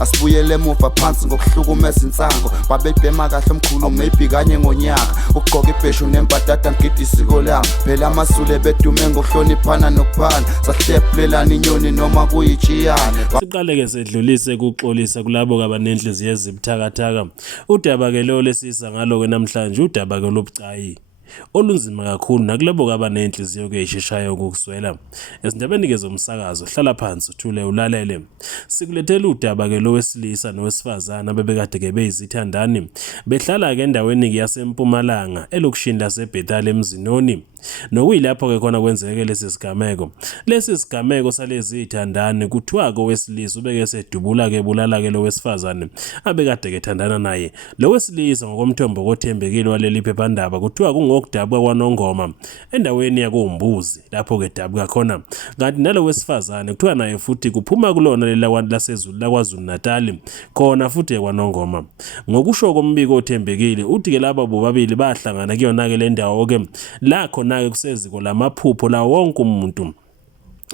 Asibuyele emuva phansi ngokuhlukumeza insango babebhema kahle omkhulu maybe kanye ngonyaka ugqoka ibheshu nembadada ngidi isiko lami phela amasule bedume ngokuhloniphana nokuphana sahlephulelana inyoni noma kuyijiyane. Siqaleke sedlulise ukuxolisa kulabo abanenhliziyo ezibuthakathaka udaba ke lo lesisa ngalo ke namhlanje udaba ke lobucayi olunzima kakhulu nakulabo abanenhliziyo ezisheshayo ukukuswela. Esindabeni ke zomsakazo hlala phansi uthule ulalele. Sikulethela udaba ke lowesilisa nowesifazana abebekade ke beyizithandani behlala ke endaweni ke yaseMpumalanga elokushini laseBethal eMzinoni. Nokuyilapho ke khona kwenzeke lesi sigameko. Lesi sigameko salezi zithandani kuthiwa kowesilisa ubeke sedubula ke bulala ke lowesifazane abekade ke thandana naye. Lo wesilisa ngokomthombo kothembekile waleli phephandaba kuthiwa kungokudabwa kwaNongoma endaweni yakoMbuzi lapho ke dabuka khona. Kanti nalo wesifazane kuthiwa naye futhi kuphuma kulona lelawantu lasezulu laKwaZulu Natal khona futhi kwaNongoma. Ngokusho kombiko othembekile uthi ke laba bobabili bahlangana kuyona ke le ndawo ke la khona ke kuseziko lamaphupho la wonke umuntu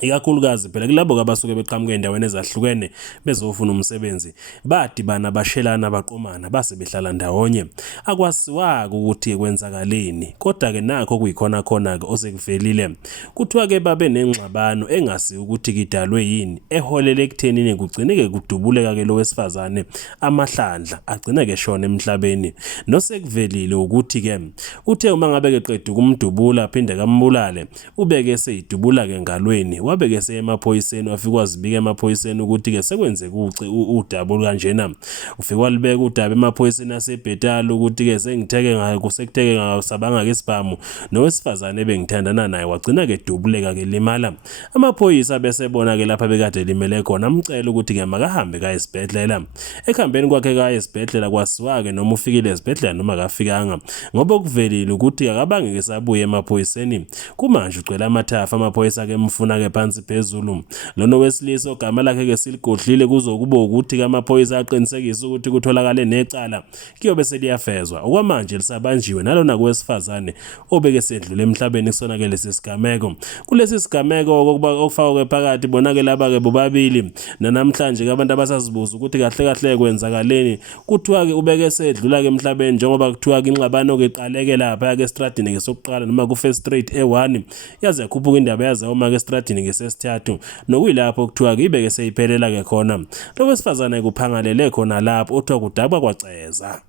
ikakhulukazi phela kulabo abasuke beqhamuke endaweni ezahlukene bezofuna umsebenzi badibana bashelana baqomana base behlala ndawonye akwasiwaka ukuthi kwenzakaleni kodwa ke nakho kuyikhona khona ke osekuvelile kuthiwa ke babe nengxabano engasi ukuthi kidalwe yini eholele ekuthenini kugcineke kudubuleka ke lo wesifazane amahlandla agcina ke shona emhlabeni nosekuvelile ukuthi ke uthe uma ngabe ke qeda ukumdubula phinde kambulale ubeke seyidubula ke ngalweni wabeke semaphoyiseni wafika wazibika emaphoyiseni ukuthi ke sekwenzeka udaba kanjena ufika walibeka udaba emaphoyiseni aseBethal ukuthi ke sengitheke ngakusekutheke ngasabanga ke isibhamu nowesifazane bengithandana naye wagcina ke dubuleka ke limala. Amaphoyisa bese bona ke lapha bekade limele khona amcela ukuthi ke makahambe kaye esibhedlela. Ekhambeni kwakhe kaye esibhedlela kwasiwa ke noma ufikile esibhedlela noma kafikanga ngoba kuvelile ukuthi akabange ke sabuye emaphoyiseni kumanje ucela amathafa amaphoyisa ke mfuna ke phansi phezulu. Lona wesilisa ogama lakhe ke siligodlile kuzokuba ukuthi ke amaphoyisa aqinisekisa ukuthi kutholakale necala kuyobe seliyafezwa okwamanje lisabanjiwe nalona kwesifazane obeke sedlule emhlabeni kusona ke lesi sigameko. Kulesi sigameko okufakwe phakathi bona ke laba ke bobabili namhlanje ke abantu abasazibuza ukuthi kahle kahle kwenzakaleni kuthiwa ke ubeke sedlula ke emhlabeni njengoba kuthiwa ke inxabano ke iqaleke lapha ke estradini ke sokuqala noma ku First Street E1 yaze yakhuphuka indaba yaza uma ke estradini ke sesithathu nokuyilapho kuthiwa ke ibeke seyiphelela ke khona lo wesifazane kuphangalele khona lapho uthiwa kudabwa kwaceza.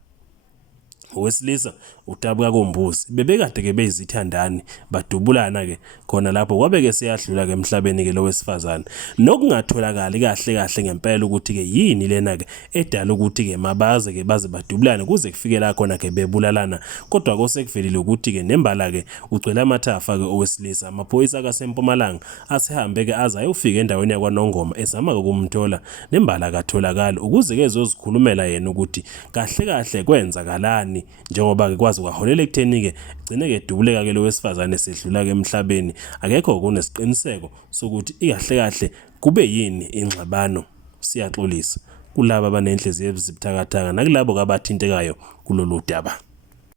Owesilisa udabuka koMbuzi bebekade ke beyizithandani badubulana ke khona lapho kwabeke seyadlula ke emhlabeni ke lo wesifazane nokungatholakali kahle kahle ngempela ukuthi ke yini lena ke edala ukuthi ke mabaze ke baze badubulane kuze kufike la khona ke bebulalana kodwa kosekuvelile ukuthi ke nembala ke ucela amathafa ke owesilisa amaphoyisa kaseMpumalanga asihambe ke aza ayofika endaweni yakwaNongoma ezama ukumthola nembala katholakala ukuze ke ezozikhulumela yena ukuthi kahle kahle kwenzakalani njengoba ke kwazi kwaholela ekutheni ke gcine ke dubuleka ke lo wesifazane sedlula ke emhlabeni akekho kunesiqiniseko sokuthi ikahle kahle kube yini ingxabano. Siyaxolisa kulabo abanenhliziyo ezibuthakathaka nakulabo abathintekayo kulolu daba.